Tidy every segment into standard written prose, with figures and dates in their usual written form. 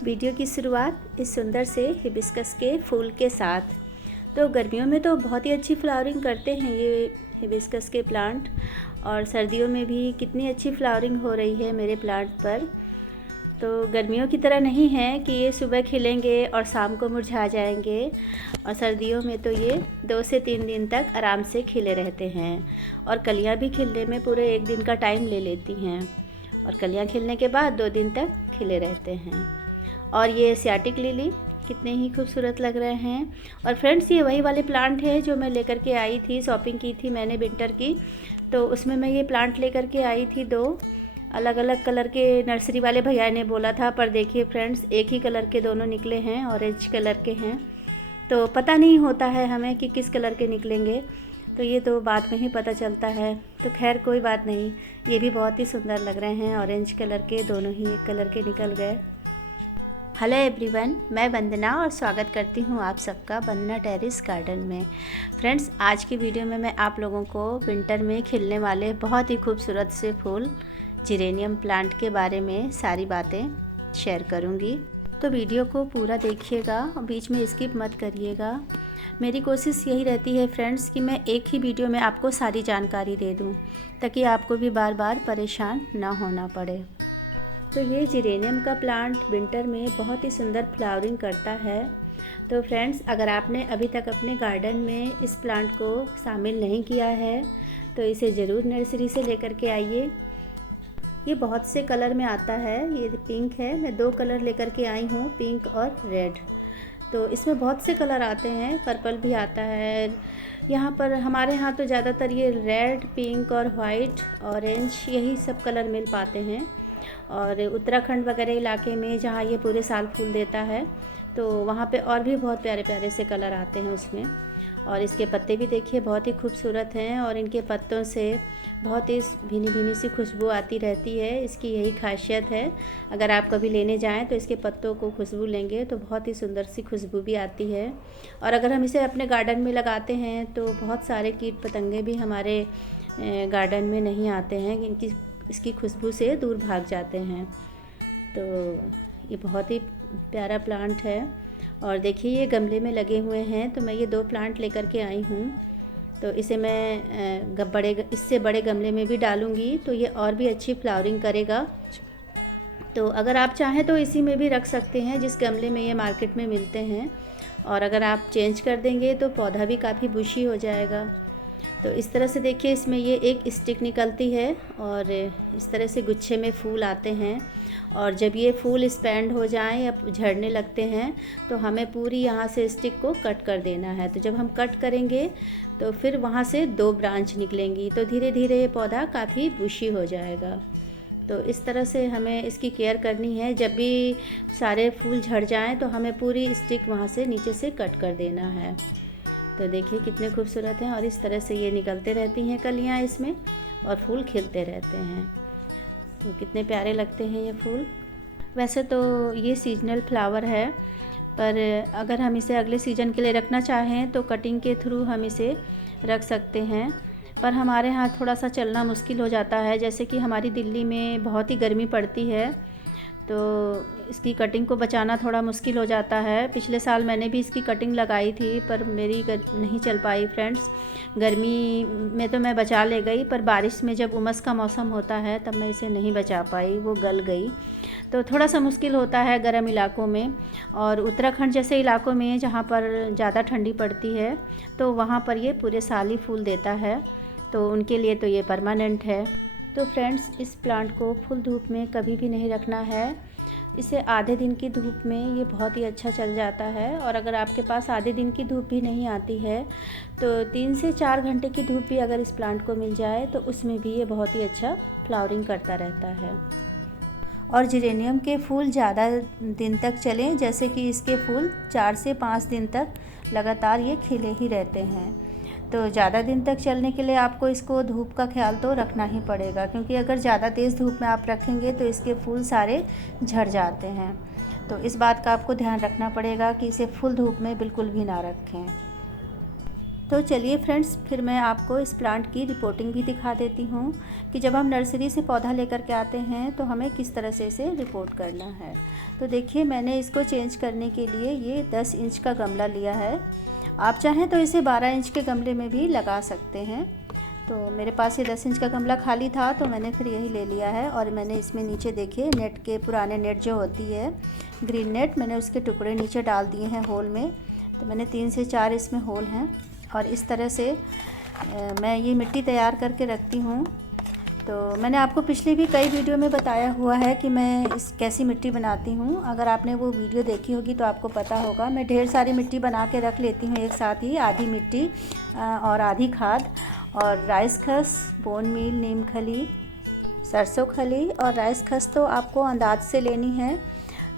Video की शुरुआत इस सुंदर से हिबिस्कस के फूल के साथ। तो गर्मियों में तो बहुत ही अच्छी फ्लावरिंग करते हैं ये हिबिस्कस के प्लांट, और सर्दियों में भी कितनी अच्छी फ्लावरिंग हो रही है मेरे प्लांट पर। तो गर्मियों की तरह नहीं है कि ये सुबह खिलेंगे और शाम को मुरझा जाएंगे, और सर्दियों में तो ये 2 से 3 दिन तक आराम से खिले रहते हैं, और कलियां भी खिलने में पूरे 1 दिन का टाइम ले लेती हैं, और कलियां खिलने के बाद 2 दिन तक खिले रहते हैं। और ये एशियाटिक लिली कितने ही खूबसूरत लग रहे हैं। और फ्रेंड्स, ये वही वाले प्लांट है जो मैं लेकर के आई थी, शॉपिंग की थी मैंने विंटर की, तो उसमें मैं ये प्लांट लेकर के आई थी। 2 अलग अलग कलर के नर्सरी वाले भैया ने बोला था, पर देखिए फ्रेंड्स, एक ही कलर के दोनों निकले हैं, ऑरेंज कलर के हैं। तो पता नहीं होता है हमें कि किस कलर के निकलेंगे, तो ये तो बाद में ही पता चलता है। तो खैर कोई बात नहीं, ये भी बहुत ही सुंदर लग रहे हैं, ऑरेंज कलर के दोनों ही एक कलर के निकल गए। हेलो एवरीवन, मैं वंदना और स्वागत करती हूँ आप सबका वंदना टेरेस गार्डन में। फ्रेंड्स, आज की वीडियो में मैं आप लोगों को विंटर में खिलने वाले बहुत ही खूबसूरत से फूल जिरेनियम प्लांट के बारे में सारी बातें शेयर करूँगी। तो वीडियो को पूरा देखिएगा, बीच में स्किप मत करिएगा। मेरी कोशिश यही रहती है फ्रेंड्स कि मैं एक ही वीडियो में आपको सारी जानकारी दे दूँ, ताकि आपको भी बार बार परेशान ना होना पड़े। तो ये जिरेनियम का प्लांट विंटर में बहुत ही सुंदर फ्लावरिंग करता है। तो फ्रेंड्स, अगर आपने अभी तक अपने गार्डन में इस प्लांट को शामिल नहीं किया है तो इसे ज़रूर नर्सरी से लेकर के आइए। ये बहुत से कलर में आता है, ये पिंक है, मैं 2 कलर लेकर के आई हूँ, पिंक और रेड। तो इसमें बहुत से कलर आते हैं, पर्पल भी आता है। यहाँ पर हमारे यहाँ तो ज़्यादातर ये रेड, पिंक और वाइट, ऑरेंज, यही सब कलर मिल पाते हैं। और उत्तराखंड वगैरह इलाके में जहाँ ये पूरे साल फूल देता है, तो वहाँ पे और भी बहुत प्यारे प्यारे से कलर आते हैं उसमें। और इसके पत्ते भी देखिए बहुत ही खूबसूरत हैं, और इनके पत्तों से बहुत ही भीनी भीनी सी खुशबू आती रहती है। इसकी यही खासियत है, अगर आप कभी लेने जाएं तो इसके पत्तों को खुशबू लेंगे तो बहुत ही सुंदर सी खुशबू भी आती है। और अगर हम इसे अपने गार्डन में लगाते हैं तो बहुत सारे कीट पतंगे भी हमारे गार्डन में नहीं आते हैं, इनकी इसकी खुशबू से दूर भाग जाते हैं। तो ये बहुत ही प्यारा प्लांट है। और देखिए ये गमले में लगे हुए हैं, तो मैं ये 2 प्लांट लेकर के आई हूँ। तो इसे मैं इससे बड़े गमले में भी डालूँगी, तो ये और भी अच्छी फ्लावरिंग करेगा। तो अगर आप चाहें तो इसी में भी रख सकते हैं, जिस गमले में ये मार्केट में मिलते हैं। और अगर आप चेंज कर देंगे तो पौधा भी काफ़ी बुशी हो जाएगा। तो इस तरह से देखिए, इसमें ये एक स्टिक निकलती है और इस तरह से गुच्छे में फूल आते हैं। और जब ये फूल स्पैंड हो जाएं या झड़ने लगते हैं तो हमें पूरी यहाँ से स्टिक को कट कर देना है। तो जब हम कट करेंगे तो फिर वहाँ से 2 ब्रांच निकलेंगी, तो धीरे धीरे ये पौधा काफ़ी बुशी हो जाएगा। तो इस तरह से हमें इसकी केयर करनी है। जब भी सारे फूल झड़ जाएँ तो हमें पूरी स्टिक वहाँ से नीचे से कट कर देना है। तो देखिए कितने खूबसूरत हैं, और इस तरह से ये निकलते रहती हैं कलियाँ इसमें, और फूल खिलते रहते हैं। तो कितने प्यारे लगते हैं ये फूल। वैसे तो ये सीजनल फ्लावर है, पर अगर हम इसे अगले सीज़न के लिए रखना चाहें तो कटिंग के थ्रू हम इसे रख सकते हैं। पर हमारे यहाँ थोड़ा सा चलना मुश्किल हो जाता है, जैसे कि हमारी दिल्ली में बहुत ही गर्मी पड़ती है, तो इसकी कटिंग को बचाना थोड़ा मुश्किल हो जाता है। पिछले साल मैंने भी इसकी कटिंग लगाई थी, पर मेरी नहीं चल पाई फ्रेंड्स। गर्मी में तो मैं बचा ले गई, पर बारिश में जब उमस का मौसम होता है तब मैं इसे नहीं बचा पाई, वो गल गई। तो थोड़ा सा मुश्किल होता है गर्म इलाकों में। और उत्तराखंड जैसे इलाकों में जहाँ पर ज़्यादा ठंडी पड़ती है, तो वहाँ पर ये पूरे साल ही फूल देता है, तो उनके लिए तो ये परमानेंट है। तो फ्रेंड्स, इस प्लांट को फुल धूप में कभी भी नहीं रखना है। इसे आधे दिन की धूप में ये बहुत ही अच्छा चल जाता है। और अगर आपके पास आधे दिन की धूप भी नहीं आती है तो 3 से 4 घंटे की धूप भी अगर इस प्लांट को मिल जाए तो उसमें भी ये बहुत ही अच्छा फ्लावरिंग करता रहता है। और जिरेनियम के फूल ज़्यादा दिन तक चलें, जैसे कि इसके फूल 4 से 5 दिन तक लगातार ये खिले ही रहते हैं। तो ज़्यादा दिन तक चलने के लिए आपको इसको धूप का ख्याल तो रखना ही पड़ेगा, क्योंकि अगर ज़्यादा तेज़ धूप में आप रखेंगे तो इसके फूल सारे झड़ जाते हैं। तो इस बात का आपको ध्यान रखना पड़ेगा कि इसे फुल धूप में बिल्कुल भी ना रखें। तो चलिए फ्रेंड्स, फिर मैं आपको इस प्लांट की रिपोर्टिंग भी दिखा देती हूँ कि जब हम नर्सरी से पौधा लेकर के आते हैं तो हमें किस तरह से इसे रिपोर्ट करना है। तो देखिए, मैंने इसको चेंज करने के लिए ये 10 इंच का गमला लिया है। आप चाहें तो इसे 12 इंच के गमले में भी लगा सकते हैं। तो मेरे पास ये 10 इंच का गमला खाली था तो मैंने फिर यही ले लिया है। और मैंने इसमें नीचे देखिए नेट के, पुराने नेट जो होती है ग्रीन नेट, मैंने उसके टुकड़े नीचे डाल दिए हैं होल में। तो मैंने 3 से 4 इसमें होल हैं और इस तरह से मैं ये मिट्टी तैयार करके रखती हूँ। तो मैंने आपको पिछले भी कई वीडियो में बताया हुआ है कि मैं इस कैसी मिट्टी बनाती हूँ। अगर आपने वो वीडियो देखी होगी तो आपको पता होगा। मैं ढेर सारी मिट्टी बना के रख लेती हूँ एक साथ ही, आधी मिट्टी और आधी खाद, और राइस खस, बोन मील, नीम खली, सरसों खली और राइस खस तो आपको अंदाज से लेनी है।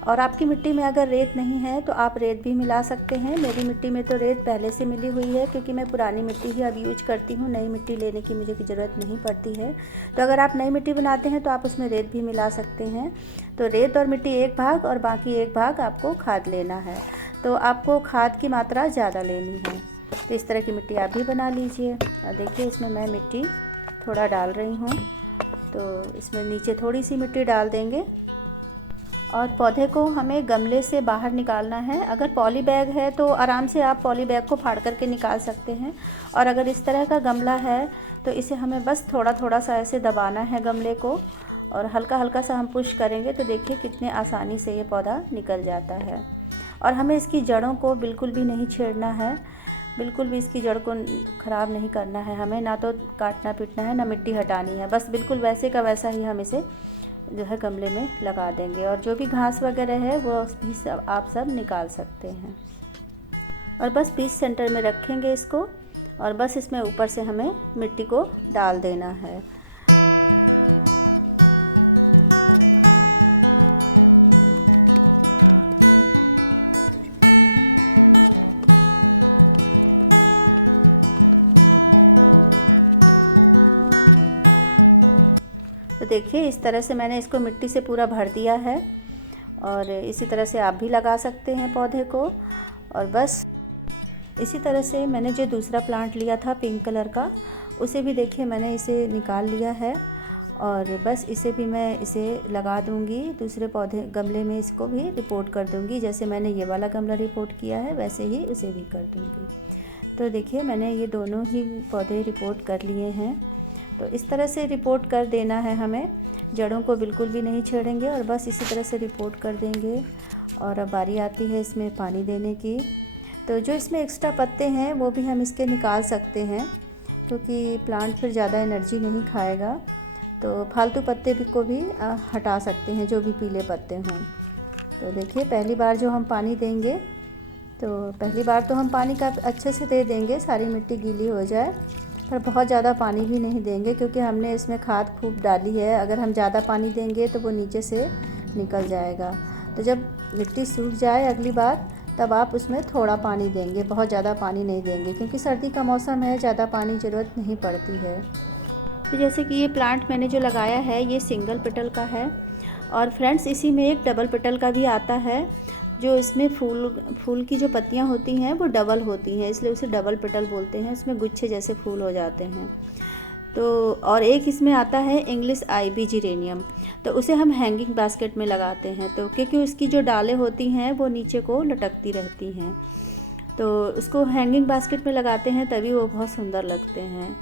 और आपकी मिट्टी में अगर रेत नहीं है तो आप रेत भी मिला सकते हैं। मेरी मिट्टी में तो रेत पहले से मिली हुई है क्योंकि मैं पुरानी मिट्टी ही अब यूज करती हूँ, नई मिट्टी लेने की मुझे ज़रूरत नहीं पड़ती है। तो अगर आप नई मिट्टी बनाते हैं तो आप उसमें रेत भी मिला सकते हैं। तो रेत और मिट्टी एक भाग और बाकी एक भाग आपको खाद लेना है। तो आपको खाद की मात्रा ज़्यादा लेनी है। तो इस तरह की मिट्टी आप भी बना लीजिए। और देखिए, इसमें मैं मिट्टी थोड़ा डाल रही हूँ। तो इसमें नीचे थोड़ी सी मिट्टी डाल देंगे और पौधे को हमें गमले से बाहर निकालना है। अगर पॉली बैग है तो आराम से आप पॉली बैग को फाड़ करके निकाल सकते हैं। और अगर इस तरह का गमला है तो इसे हमें बस थोड़ा थोड़ा सा ऐसे दबाना है गमले को, और हल्का हल्का सा हम पुश करेंगे तो देखिए कितने आसानी से ये पौधा निकल जाता है। और हमें इसकी जड़ों को बिल्कुल भी नहीं छेड़ना है, बिल्कुल भी इसकी जड़ को ख़राब नहीं करना है हमें, ना तो काटना पीटना है ना मिट्टी हटानी है। बस बिल्कुल वैसे का वैसा ही हम इसे जो है गमले में लगा देंगे। और जो भी घास वगैरह है वो भी सब आप सब निकाल सकते हैं। और बस बीच सेंटर में रखेंगे इसको, और बस इसमें ऊपर से हमें मिट्टी को डाल देना है। तो देखिए, इस तरह से मैंने इसको मिट्टी से पूरा भर दिया है। और इसी तरह से आप भी लगा सकते हैं पौधे को। और बस इसी तरह से मैंने जो दूसरा प्लांट लिया था पिंक कलर का, उसे भी देखिए मैंने इसे निकाल लिया है। और बस इसे भी मैं इसे लगा दूंगी दूसरे पौधे गमले में, इसको भी रिपोर्ट कर दूंगी। जैसे मैंने ये वाला गमला रिपोर्ट किया है वैसे ही उसे भी कर दूंगी। तो देखिए, मैंने ये दोनों ही पौधे रिपोर्ट कर लिए हैं। तो इस तरह से रिपोर्ट कर देना है हमें, जड़ों को बिल्कुल भी नहीं छेड़ेंगे और बस इसी तरह से रिपोर्ट कर देंगे। और अब बारी आती है इसमें पानी देने की। तो जो इसमें एक्स्ट्रा पत्ते हैं वो भी हम इसके निकाल सकते हैं क्योंकि प्लांट फिर ज़्यादा एनर्जी नहीं खाएगा। तो फालतू पत्ते भी को भी हटा सकते हैं, जो भी पीले पत्ते हों। तो देखिए, पहली बार जो हम पानी देंगे, तो पहली बार तो हम पानी का अच्छे से दे देंगे, सारी मिट्टी गीली हो जाए, पर बहुत ज़्यादा पानी भी नहीं देंगे क्योंकि हमने इसमें खाद खूब डाली है। अगर हम ज़्यादा पानी देंगे तो वो नीचे से निकल जाएगा। तो जब मिट्टी सूख जाए अगली बार, तब आप उसमें थोड़ा पानी देंगे, बहुत ज़्यादा पानी नहीं देंगे क्योंकि सर्दी का मौसम है, ज़्यादा पानी ज़रूरत नहीं पड़ती है। तो जैसे कि ये प्लांट मैंने जो लगाया है ये सिंगल पेटल का है। और फ्रेंड्स, इसी में एक डबल पेटल का भी आता है। जो इसमें फूल की जो पत्तियां होती हैं वो डबल होती हैं, इसलिए उसे डबल पेटल बोलते हैं। इसमें गुच्छे जैसे फूल हो जाते हैं। तो और एक इसमें आता है इंग्लिश आईवी जिरेनियम, तो उसे हम हैंगिंग बास्केट में लगाते हैं। तो क्योंकि उसकी जो डालें होती हैं वो नीचे को लटकती रहती हैं, तो उसको हैंगिंग बास्केट में लगाते हैं तभी वो बहुत सुंदर लगते हैं।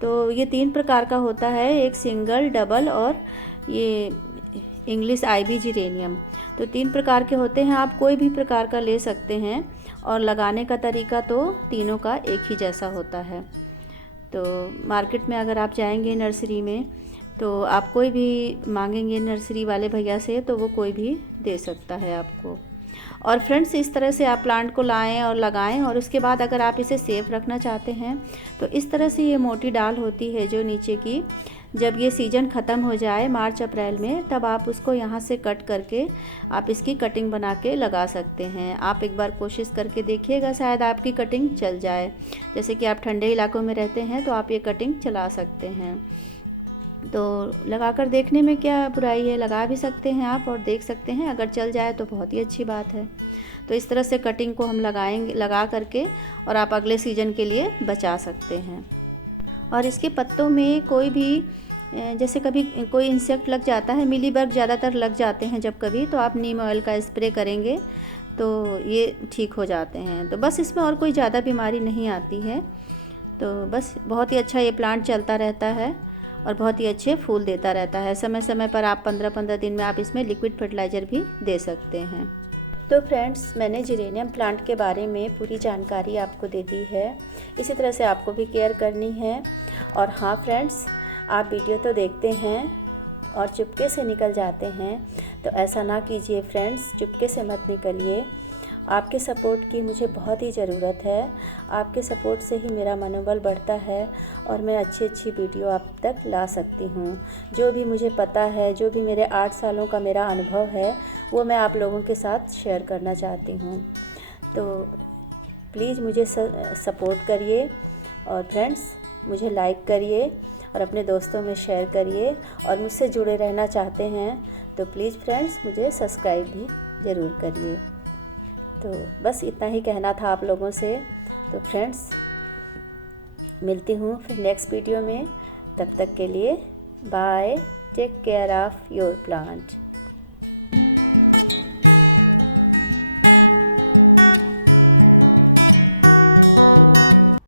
तो ये 3 प्रकार का होता है, एक सिंगल, डबल और ये इंग्लिश आईवी जिरेनियम। तो 3 प्रकार के होते हैं, आप कोई भी प्रकार का ले सकते हैं। और लगाने का तरीका तो तीनों का एक ही जैसा होता है। तो मार्केट में अगर आप जाएंगे नर्सरी में तो आप कोई भी मांगेंगे नर्सरी वाले भैया से तो वो कोई भी दे सकता है आपको। और फ्रेंड्स, इस तरह से आप प्लांट को लाएं और लगाएं। और उसके बाद अगर आप इसे सेफ रखना चाहते हैं तो इस तरह से ये मोटी डाल होती है जो नीचे की, जब ये सीज़न ख़त्म हो जाए मार्च अप्रैल में, तब आप उसको यहाँ से कट करके आप इसकी कटिंग बना के लगा सकते हैं। आप एक बार कोशिश करके देखिएगा, शायद आपकी कटिंग चल जाए। जैसे कि आप ठंडे इलाकों में रहते हैं तो आप ये कटिंग चला सकते हैं। तो लगा कर देखने में क्या बुराई है, लगा भी सकते हैं आप और देख सकते हैं, अगर चल जाए तो बहुत ही अच्छी बात है। तो इस तरह से कटिंग को हम लगा करके और आप अगले सीज़न के लिए बचा सकते हैं। और इसके पत्तों में कोई भी जैसे कभी कोई इंसेक्ट लग जाता है, मिलीबग ज़्यादातर लग जाते हैं जब कभी, तो आप नीम ऑयल का स्प्रे करेंगे तो ये ठीक हो जाते हैं। तो बस इसमें और कोई ज़्यादा बीमारी नहीं आती है। तो बस बहुत ही अच्छा ये प्लांट चलता रहता है और बहुत ही अच्छे फूल देता रहता है। समय समय पर आप 15-15 दिन में आप इसमें लिक्विड फर्टिलाइज़र भी दे सकते हैं। तो फ्रेंड्स, मैंने जिरेनियम प्लांट के बारे में पूरी जानकारी आपको दे दी है। इसी तरह से आपको भी केयर करनी है। और हाँ फ्रेंड्स, आप वीडियो तो देखते हैं और चुपके से निकल जाते हैं, तो ऐसा ना कीजिए फ्रेंड्स, चुपके से मत निकलिए। आपके सपोर्ट की मुझे बहुत ही ज़रूरत है। आपके सपोर्ट से ही मेरा मनोबल बढ़ता है और मैं अच्छी अच्छी वीडियो आप तक ला सकती हूँ। जो भी मुझे पता है, जो भी मेरे 8 सालों का मेरा अनुभव है, वो मैं आप लोगों के साथ शेयर करना चाहती हूँ। तो प्लीज़ मुझे सपोर्ट करिए और फ्रेंड्स मुझे लाइक करिए और अपने दोस्तों में शेयर करिए। और मुझसे जुड़े रहना चाहते हैं तो प्लीज़ फ्रेंड्स मुझे सब्सक्राइब भी ज़रूर करिए। तो बस इतना ही कहना था आप लोगों से। तो फ्रेंड्स, मिलती हूँ फिर नेक्स्ट वीडियो में। तब तक के लिए bye. Take care of your plant.